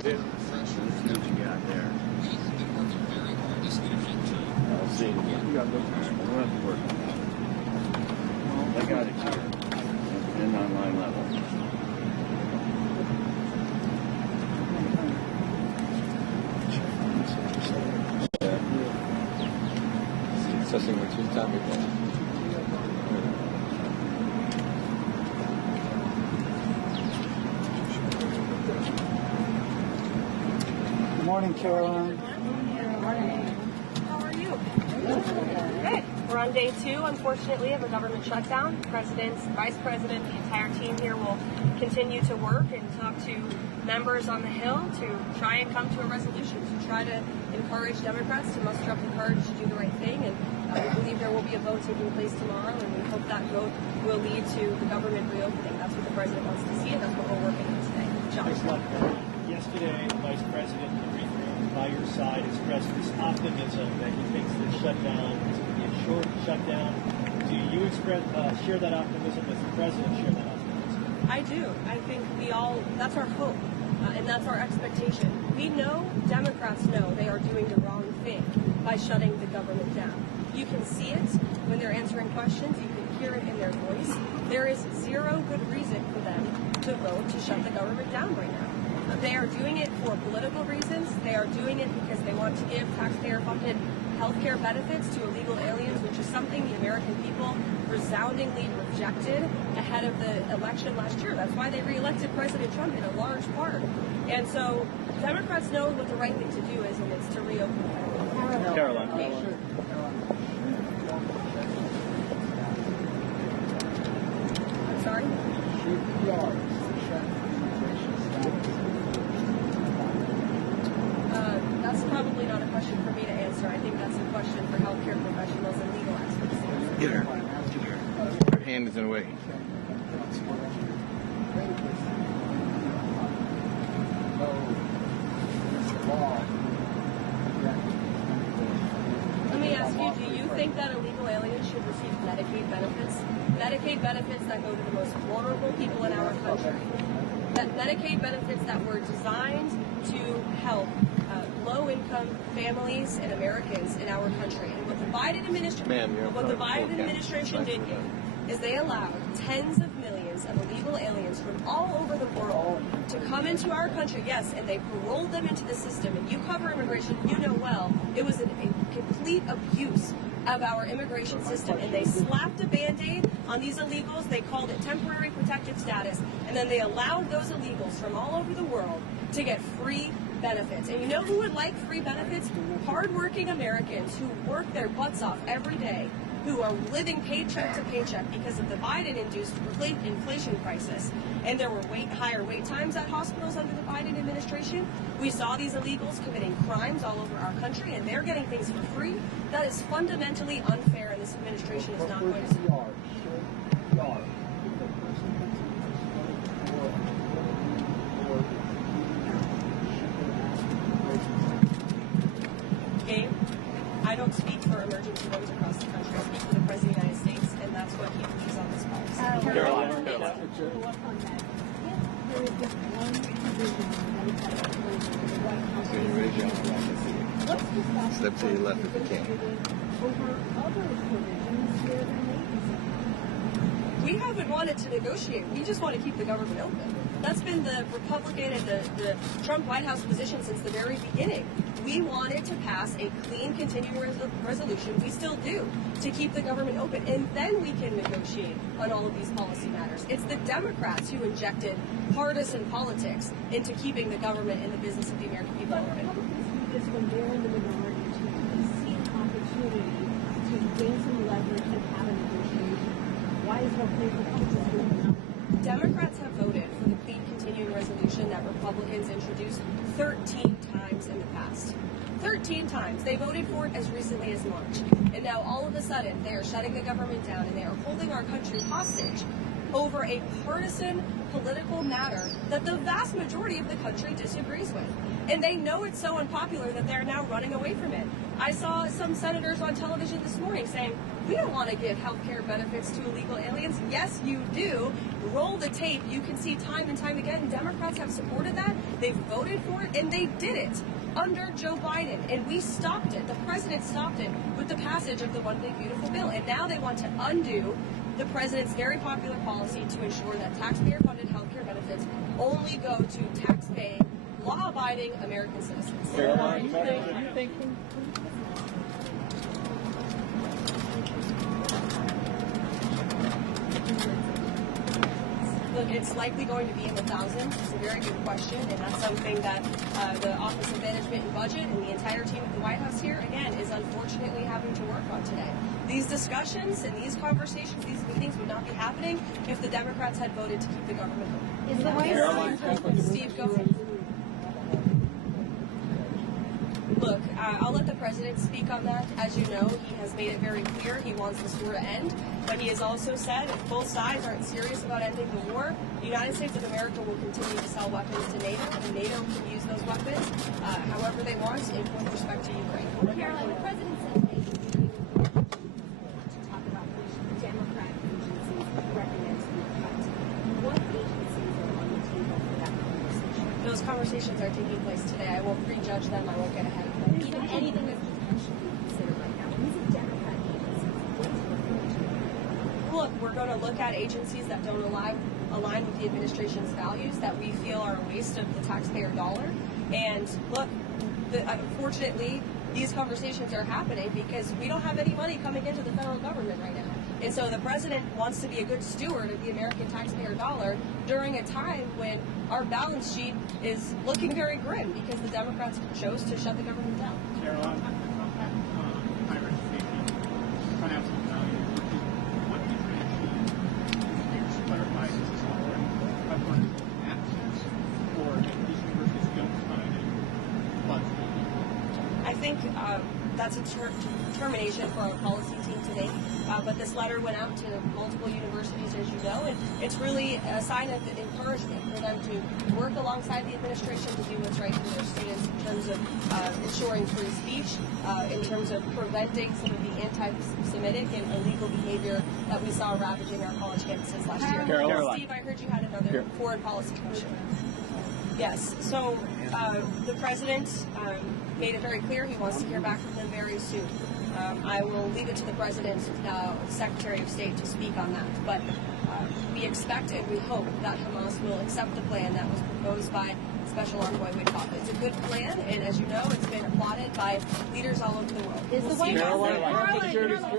What you got there? I'll see. You got those. We'll have to work on that. I got it here. And online level. Assessing which is topic. Good morning, Karoline. Good morning. How are you? Good. We're on day 2, unfortunately, of a government shutdown. President, Vice President, the entire team here will continue to work and talk to members on the Hill to try and come to a resolution, to try to encourage Democrats to muster up the courage to do the right thing. And we believe there will be a vote taking place tomorrow, and we hope that vote will lead to the government reopening. That's what the President wants to see, and that's what we're working on today. John. Yesterday, the Vice President by your side expressed this optimism that he thinks the shutdown is going to be a short shutdown. Do you share that optimism? Does the President share that optimism? I do. I think that's our hope, and that's our expectation. We know, Democrats know, they are doing the wrong thing by shutting the government down. You can see it when they're answering questions. You can hear it in their voice. There is zero good reason for them to vote to shut the government down right now. They are doing it for political reasons. They are doing it because they want to give taxpayer-funded health care benefits to illegal aliens, which is something the American people resoundingly rejected ahead of the election last year. That's why they reelected President Trump in a large part. And so Democrats know what the right thing to do is, and it's to reopen the Karoline. I'm sorry? That's probably not a question for me to answer. I think that's a question for healthcare professionals and legal experts. Get her. Her hand is in the way. Let me ask you, do you think that illegal aliens should receive Medicaid benefits? Medicaid benefits that go to the most vulnerable people in our country. That Medicaid benefits that were designed to help low-income families and Americans in our country. And what the Biden administration did here is they allowed tens of millions of illegal aliens from all over the world to come into our country, yes, and they paroled them into the system. And you cover immigration, you know well, it was a complete abuse of our immigration system, and they slapped a Band-Aid on these illegals. They called it temporary protected status, and then they allowed those illegals from all over the world to get free benefits. And you know who would like free benefits? Hardworking Americans who work their butts off every day, who are living paycheck to paycheck because of the Biden-induced inflation crisis. And there were higher wait times at hospitals under the Biden administration. We saw these illegals committing crimes all over our country, and they're getting things for free. That is fundamentally unfair, and this administration is not going to support. Gabe, I don't speak for emergency rooms across the country. I speak for the President of the United States, and that's what he pushes on this policy. Karoline. Step to your left if you can. We haven't wanted to negotiate. We just want to keep the government open. That's been the Republican and the Trump White House position since the very beginning. We wanted to pass a clean continuing resolution, we still do, to keep the government open, and then we can negotiate on all of these policy matters. It's the Democrats who injected partisan politics into keeping the government and the business of the American people open. Because when they're in the minority, to see an opportunity to gain some leverage and have a negotiation. Why is it okay for politics? Democrats have voted for the clean continuing resolution that Republicans introduced 13 times in the past. 13 times. They voted for it as recently as March. And now all of a sudden they are shutting the government down and they are holding our country hostage over a partisan political matter that the vast majority of the country disagrees with. And they know it's so unpopular that they're now running away from it. I saw some senators on television this morning saying, we don't want to give health care benefits to illegal aliens. Yes, you do. Roll the tape. You can see time and time again, Democrats have supported that. They've voted for it, and they did it under Joe Biden. And we stopped it. The president stopped it with the passage of the One Big Beautiful Bill. And now they want to undo the president's very popular policy to ensure that taxpayer-funded health care benefits only go to tax-paying, law-abiding American citizens. Karoline, Look, it's likely going to be in the thousands. It's a very good question, and that's something that the Office of Management and Budget and the entire team at the White House here, again, is unfortunately having to work on today. These discussions and these conversations, these meetings would not be happening if the Democrats had voted to keep the government open. Is the White House... Steve, go ahead. Look, I'll let the president speak on that. As you know, he has made it very clear he wants this war to end. But he has also said if both sides aren't serious about ending the war, the United States of America will continue to sell weapons to NATO, and NATO can use those weapons however they want with respect to Ukraine. Karoline, the president said to talk about which Democrat agencies recommend to be cut. What agencies are on the table for that conversation? Those conversations are taking place today. I won't prejudge them. I won't get ahead of them. Even anything that's potentially considered right now. When these are Democrat agencies, what is your recommendation? Look, we're going to look at agencies that don't align with the administration's values, that we feel are a waste of the taxpayer dollar. And look, unfortunately, these conversations are happening because we don't have any money coming into the federal government right now. And so the president wants to be a good steward of the American taxpayer dollar during a time when our balance sheet is looking very grim because the Democrats chose to shut the government down. Caroline, higher education, financial value. What do you think to clarify this is already access, or if these universities don't find it logical? I think that's a determination for our policy team to make. But this letter went out to multiple universities, as you know, and it's really a sign of encouragement for them to work alongside the administration to do what's right for their students in terms of ensuring free speech, in terms of preventing some of the anti-Semitic and illegal behavior that we saw ravaging our college campuses last year. Karoline. Steve, I heard you had another foreign policy question. Yes. So the president made it very clear he wants to hear back from them very soon. I will leave it to the president, Secretary of State, to speak on that. But we expect and we hope that Hamas will accept the plan that was proposed by Special Envoy Witkoff. It's a good plan, and as you know, it's been applauded by leaders all over the world. Is the White House... Caroline,